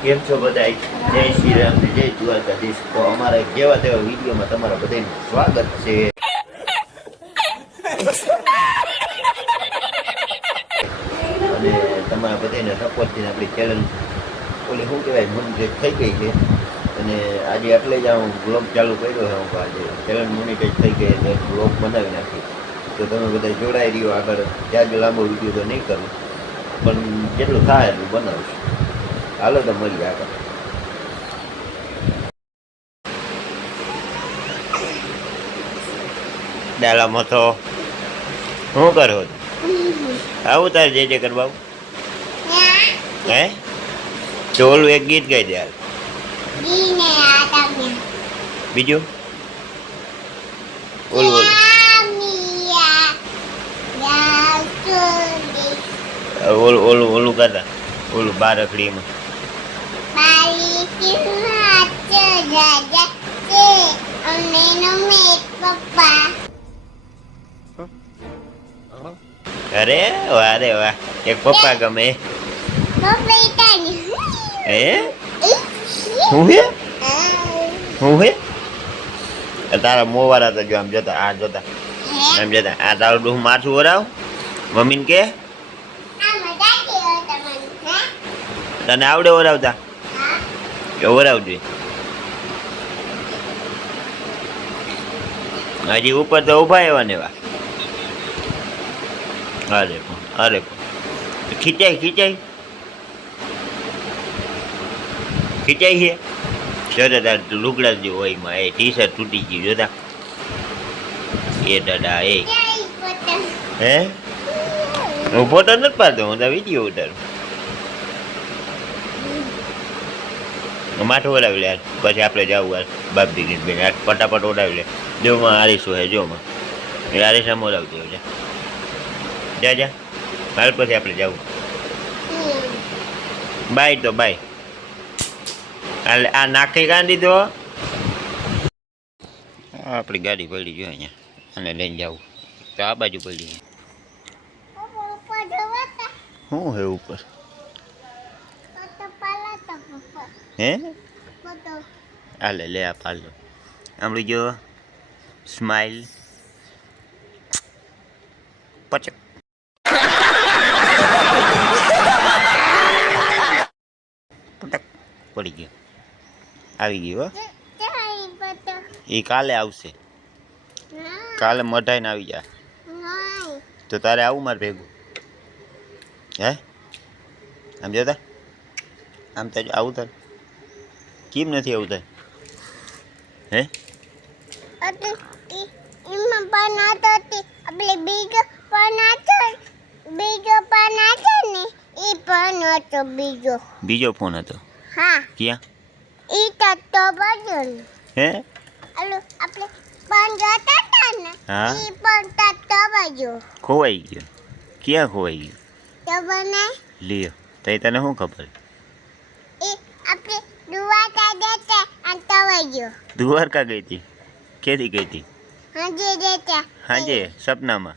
કેમ છો બધા? જય શ્રી રામ ને જય દ્વારકાધીશ. તો અમારા કેવા તેવા વિડીયોમાં તમારા બધાનું સ્વાગત છે. અને તમારા બધાને સપોર્ટથી આપણી ચેનલ ઓલી શું કહેવાય મોનિટાઈઝ થઈ ગઈ છે. અને આજે એટલે જ હું બ્લોગ ચાલુ કર્યો છે. હું આજે ચેનલ મોનિટાઈઝ થઈ ગઈ એટલે બ્લોગ બનાવી નાખી. તો તમે બધા જોડાઈ રહ્યો. આગળ ત્યાં જ લાંબો વિડીયો તો નહીં કરું, પણ જેટલું થાય એટલું બનાવીશ. હાલો તો મળીએ આગળ. ડાલામાં તો શું કરો? આવું તારે જે કરવા હે તો ઓલું એક ગીત ગાઈ દે. બીજું ઓલું ઓલું ઓલું ઓલું ઓલું કરતા ઓલું બાર રખડીમાં અરે વાહ રે વાહ, એક પપ્પા ગમે હે હું હે હું હે તારા મોવારા તો જો આમ જતા આ જોતા આમ જતા આ તારું ડું માથું ઓરાવ મમ્મીને કે તને આવડે ઓરાવતા ઓરાવજે. હજી ઉપર તો ઉભા એવા ને એવા. અરે અરે ખીચાઈ ખીચાઈ ખીચાઈ છે જોતા તાર લુગડા જે હોય એમાં એ ટી શર્ટ તૂટી ગયું જોતા એ દાદા એ હે હું ફોટો નથી પાડતો, હું તો વિડીયો ઉતારું. માથું ઓડાવી લે પછી આપણે જવું યાર બાપ દીકરી બેન ફટાફટ ઓડાવી લે. જોમાં આરીશું હે જોમાં એ આરીસામાં ઓડાવી દેવું છે. જા જા હાલ પછી આપણે જવું. બાય તો બાય. આ નાખી કાઢી દીધો. આપણી ગાડી પડી જો અહીંયા અને લઈને જવું તો આ બાજુ પડી. શું હે ઉપર હે હાલે લે આ પાલો આમળી જો સ્માઈલ પચક પટક પડી ગયો આવી ગયો. એ કાલે આવશે, કાલે મઢાઈને આવી જાય તો તારે આવું મારે ભેગું હે આમ જતા આમ તો આવું તારે કેમ નથી આવું તારે હે બીજો ફોન હતો ક્યાં હે હા ખોવાઈ ગયો. ક્યાં ખોવાઈ ગયો લ્યો તો તને શું ખબર? દ્વારકા ગઈ હતી ક્યાંથી ગઈ હતી? હાજે સપનામાં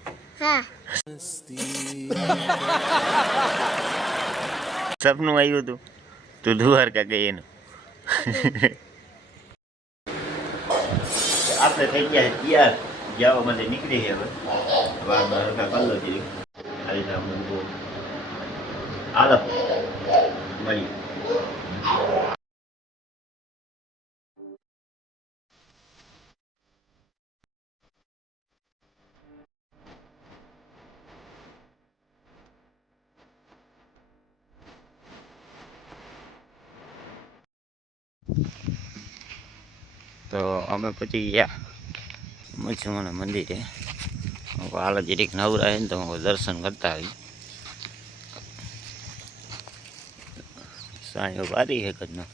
સપનું આવ્યું હતું તું દ્વારકા ગઈ એનું. આપણે થઈ ગયા તૈયાર જવા માટે નીકળી હવે દ્વારકા કલ્લો જઈ હાલો મળી. તો અમે પછી ગયા મચ્છુમાના મંદિરે. હાલ જરીક નવરાય ને તો દર્શન કરતા આવી. સાંયો વારી હે કદનો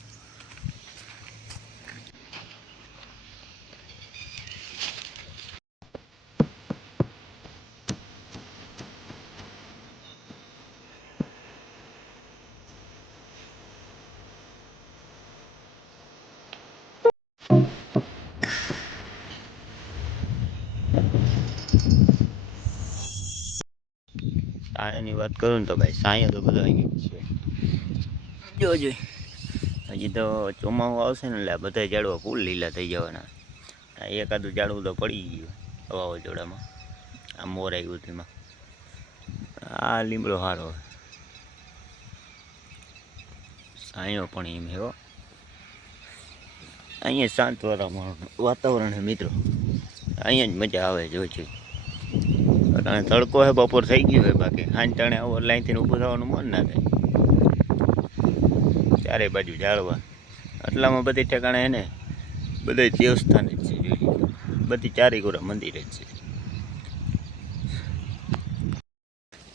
સાયાની વાત કરું ને તો ભાઈ સાયા તો બધો અહીં છે જોજો હજી તો ચોમાસું આવશે ને એટલે બધા ઝાડવા ફૂલ લીલા થઈ જવાના. એકાદું ઝાડવું તો પડી ગયું વાવાઝોડામાં. આ મોર આવ્યું તેમાં. આ લીમડો સારો સાયો પણ એમ હો. અહીંયા શાંત વાતાવરણ છે મિત્રો. અહીંયા જ મજા આવે જોઈ છે. અને તડકો હે બપોર થઈ ગયું હોય, બાકી સાંજ ટાણે આવો લાઈનથી ઊભું થવાનું મન ના થાય. ચારે બાજુ ઝાડવા આટલામાં બધી ઠેકાણે હે ને બધા દેવસ્થાન જ છે. જોઈએ બધી ચારે ગોરા મંદિર જ છે.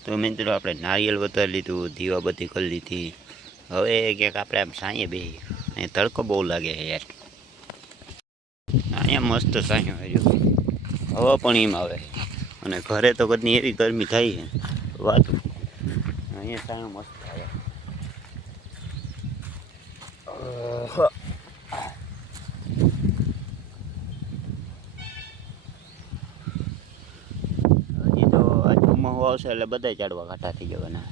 તો મિત્રો આપણે નારિયેળ વધારી લીધું, દીવાબત્તી કરી લીધી. હવે ક્યાંક આપણે આમ સાંયે બેસી. અહીંયા તડકો બહુ લાગે છે યાર. અહીંયા મસ્ત સાંયો આવ્યો, હવા પણ એમ આવે. અને ઘરે તો કદની એવી ગરમી થાય છે વાત. અહીંયા સાંયો મસ્ત થાય. હજી તો આ ચોમાસું આવશે એટલે બધા ઝાડવા કાંઠા થઈ જવાના.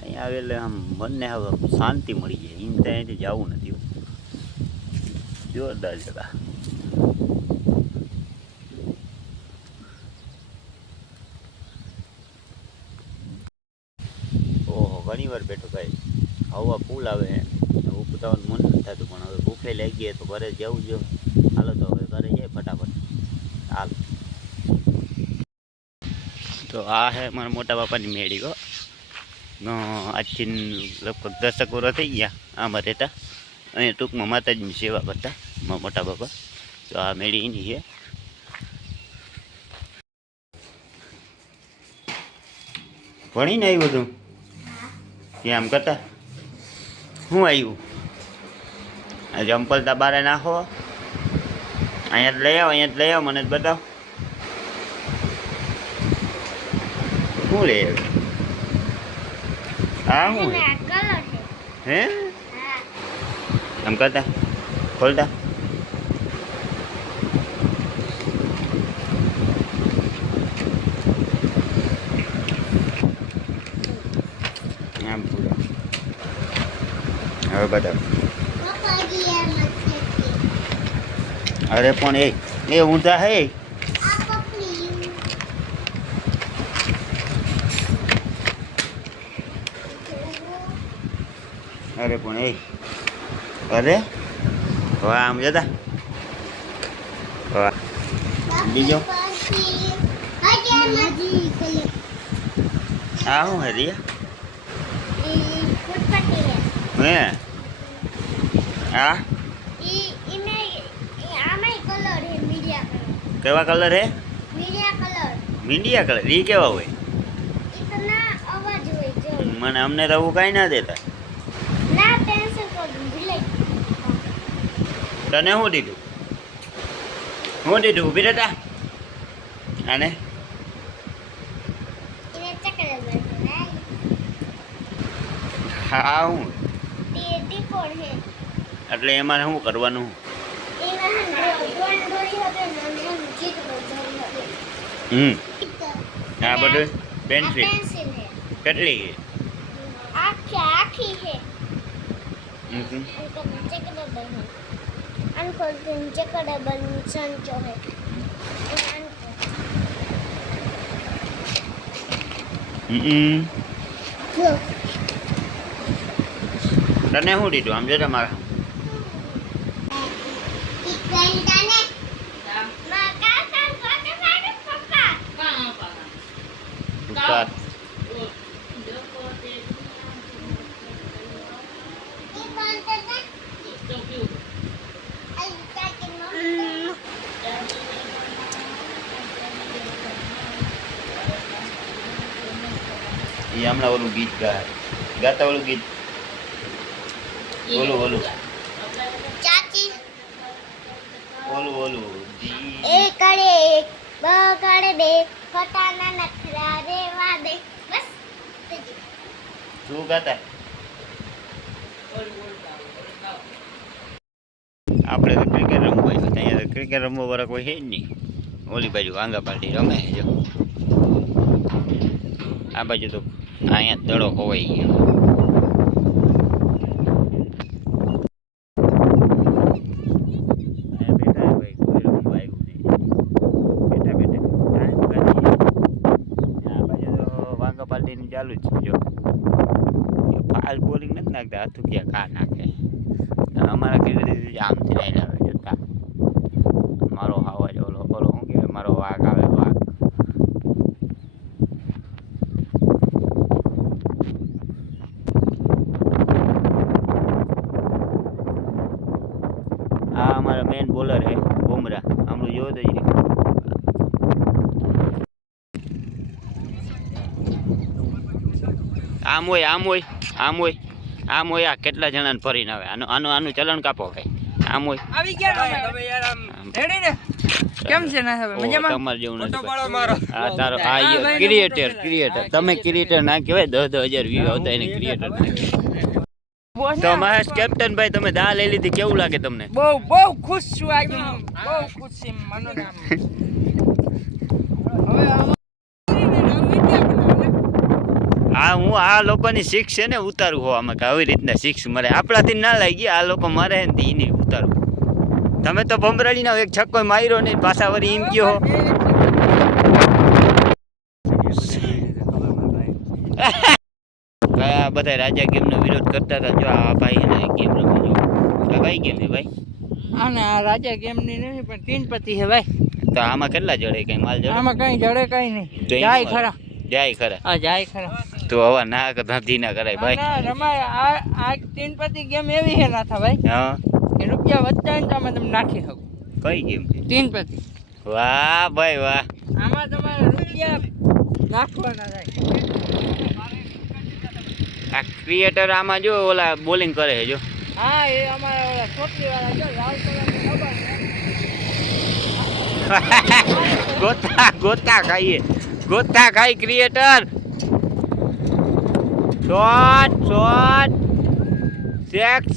અહીંયા આવે એટલે આમ મનને હવે શાંતિ મળી જાય. એમ ત્યાં અહીંથી જવું નથી. જોરદાર જગા. ઓહો, ઘણી વાર બેઠો ભાઈ. હવા ફૂલ આવે ઊભું થવાનું મન નથી થતું, પણ હવે ભૂખે લાગી ગઈ તો ઘરે જવું જો. હાલો તો હવે ઘરે જાય ફટાફટ. હાલ તો આ હે મારા મોટા બાપાની મેળી હો. આજથી લગભગ 10 વર્ષ થઈ ગયા આમાં રહેતા. અહીંયા ટૂંકમાં માતાજીની સેવા કરતા મારા મોટા બાપા. તો આ મેળી એની છે. ભણીને આવ્યું તું ત્યાં આમ કરતા શું આવ્યું? આ ચંપલ તા બારે નાખો. અહીંયા જ લઈ આવો, અહીંયા જ લઈ આવો, મને જ બતાવો શું લઈ આવ્યું? હા શું હે? આમ કરતા ખોલતા. આમ પૂરા હવે બતાવ. અરે પણ એ ઊંધા હે. અરે પણ અરે વાહ, આમ જતા વાહ. બીજો હા શું હે રિયા? હે હા કેવા કલર હે? Media colour. ઈ કેવા હોય? મને અમને તો આવું કાંઈ ના દેતા. તને શું દીધું? શું દીધું? ઊભી રહેતા. આને હા હું એટલે એમાં શું કરવાનું? હા બધું પેન્સિલ કેટલી છે? આખી છે. તને શું દીધું? આમ જો તમારા એ હમણાં ઓલું ગીત ગાતા ઓલું ગીત ઓલું ચાચી ઓલું એક કડે એક બગડે બે ફટાના નખરા રેવા દે. બસ શું ગાતા? આપણે તો ક્રિકેટ રમવા આવ્યા. અહીંયા તો ક્રિકેટ રમવા વાળા કોઈ છે જ નહીં. ઓલી બાજુ વાંગા પાર્ટી રમે જો. આ બાજુ તો અહીંયા દડો ખોવાઈ ગયો. ચાલુ જ છે જો ફાસ્ટ બોલિંગ નથી નાખતા હથુકિયા કા નાખે અમારા ખેડૂત આમથી લઈ આવે જોતા મારો અવાજ ઓલો ઓલો શું કહેવાય મારો વાઘ આવે વાઘ આ અમારા મેન બોલર હે બુમરા આમનું જોવો તો આમ હોય આમ હોય આમ હોય આમ હોય આ કેટલા જણાને ફરીને આવે આનું આનું આનું ચલણ કાપો ભાઈ આમ હોય આવી ગયા તમે યાર આમ રેડી ને કેમ છે ના હવે મજામાં તમાર જેવું નથી આ તારો આ ક્રિએટર તમે ક્રિએટર ના કહેવાય 10,000 વ્યૂ આવતા એને ક્રિએટર ના કહેવાય તો મહેશ કેપ્ટન ભાઈ તમે દા લઈ લીધી કેવું લાગે તમને બહુ બહુ ખુશ છું આજે બહુ ખુશ છું મનો નામ હા હું આ લોકોની શિક્ષ છે ને ઉતારું હો આમાં કે આવી રીતના શિક્ષ મરે આપણાથી ના લાગી આ લોકો મરે ને એને ઉતારું તમે તો ભમરાડીનો એક છક્કો માર્યો ને પાછા વળી એમ કયો આ બધા રાજા ગેમનો વિરોધ કરતા હતા જો આ ભાઈ એને ગેમ રમે જો આ કઈ ગેમ છે ભાઈ આને આ રાજા ગેમની નથી પણ તીન પતિ છે ભાઈ તો આમાં કેટલા જડે કઈ માલ જડે આમાં કઈ જડે કઈ નહીં જાય ખરા જાય ખરા હા જાય ખરા તો હવે ના નથી ના કરાય ભાઈ ના રમાય આ તીન પતિ ગેમ એવી છે ના થા ભાઈ હા કે રૂપિયા વધતા ને તમે તમે નાખી શકો કઈ ગેમ છે તીન પતિ વાહ ભાઈ વાહ આમાં તમારે રૂપિયા નાખવાના થાય આ ક્રિએટર આમાં જો ઓલા બોલિંગ કરે છે જો હા એ અમારા ઓલા છોકરી વાળા જો લાલ કલરની ખબર ગોતા ખાઈ ક્રિએટર શોટ સેક્સ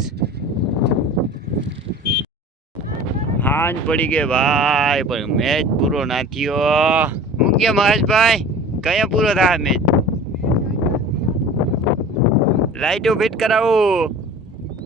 હાંજ પડી ગઈ ભાઈ પણ મેચ પૂરો નાખ્યો હું કે મહેશભાઈ કયા પૂરો થાય મેચ લાઈટો ફિટ કરાવો